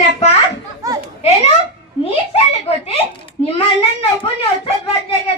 ಹೋಗ್ತೀನಪ್ಪ ಏನು? ನೀ ಶಾಲೆಗೆ ಗೊತ್ತಿ ನಿಮ್ಮ ಅಣ್ಣನ ಒಬ್ಬನೇ ಹೊಸದ್ ಬರ್ಜಾಗದ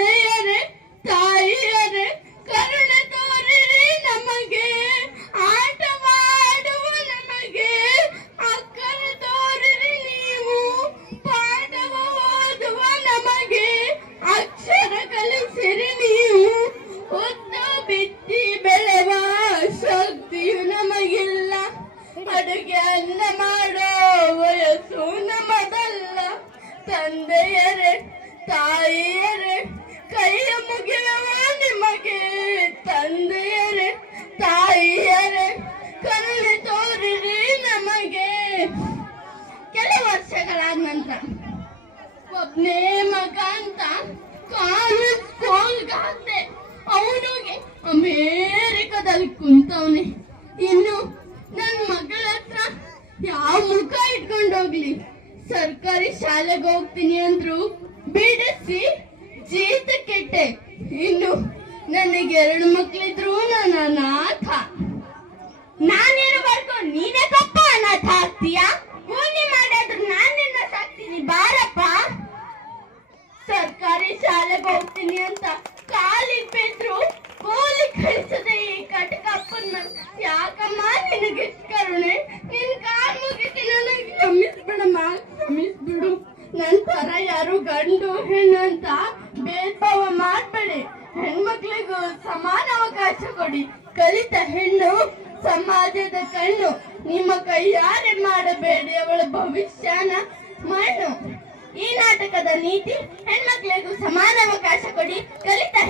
ಅಡುಗೆ ಅನ್ನ ಮಾಡೋ ವಯಸ್ಸು ನಮ್ಮದಲ್ಲ ತಂದೆಯರೇ, ತಾಯಿಯರೇ, ಕೈಯ ಮುಗಿಯುವ ನಿಮಗೆ. ತಂದೆಯರೇ, ತಾಯಿಯರೇ, ಕರುಣೆ ತೋರಿರಿ ನಮಗೆ. ಕೆಲವು ವರ್ಷಗಳಾದ ನಂತರ ಒಬ್ನೇ ಮಗ ಅಂತ ಕಾಲೇಜ್ ಸ್ಕೂಲ್ಗೆ ಹಾಕ್ದೆ ಅವನಿಗೆ ಅಮೇರಿಕದಲ್ಲಿ ಕುಂತವನೆ. ಇನ್ನು ನನ್ನ ಮಗಳ ಹತ್ರ ಯಾವ ಮುಖ ಇಟ್ಕೊಂಡೋಗ್ಲಿ ಸರ್ಕಾರಿ ಶಾಲೆಗೆ ಹೋಗ್ತೀನಿ ಅಂದ್ರು ಬಿಡಿಸಿ ಜೀತ ಕೆಟ್ಟೆ. ಇನ್ನು ನನಗೆ ಎರಡು ಮಕ್ಳಿದ್ರು ನಾನು ಅನಾಥ. ನಾನಿರುವವರೆಗೂ ನೀನೇ ತಪ್ಪ ಅನಾಥ ಆಗ್ತೀಯಾ? ಕೂಲಿ ಮಾಡಿದ್ರು ನಾನು ನಿನ್ನ ಸಾಕ್ತೀನಿ, ಬಾರಪ್ಪ. ಸರ್ಕಾರಿ ಶಾಲೆಗೆ ಹೋಗ್ತೀನಿ ಅಂತ ಕಾಲಿಗೆ ಬಿದ್ರು ಕೂಲಿ ಕಳಿಸದೆ ಈ ಕಟಕಪ್ಪನ ಯಾಕಮ್ಮ ನಿನಗೆ ಇಷ್ಟ್ ಕರುಣೆ ನಿನ್ ಕಾಲ್ ಮುಗಿತಿ ನನಗೆ ಕ್ಷಮಿಸ್ಬಿಡಮ್ಮ ಕ್ಷಮಿಸ್ಬಿಡು ನನ್ ತರ ಯಾರು ಗಂಡು ಹೆಣ್ಣು ಅಂತ ಭೇದ ಭಾವ ಮಾಡ್ಬೇಡಿ ಹೆಣ್ಮಕ್ಳಿಗೂ ಸಮಾನ ಅವಕಾಶ ಕಲಿತ ಹೆಣ್ಣು, ಸಮಾಜದ ಕಣ್ಣು, ನಿಮ್ಮ ಕೈಯಾರೆ ಮಾಡಬೇಡಿ ಅವಳ ಭವಿಷ್ಯನ ಮಣ್ಣು. ಈ ನಾಟಕದ ನೀತಿ ಹೆಣ್ಮಕ್ಳಿಗೂ ಸಮಾನ ಅವಕಾಶ ಕೊಡಿ. ಕಲಿತ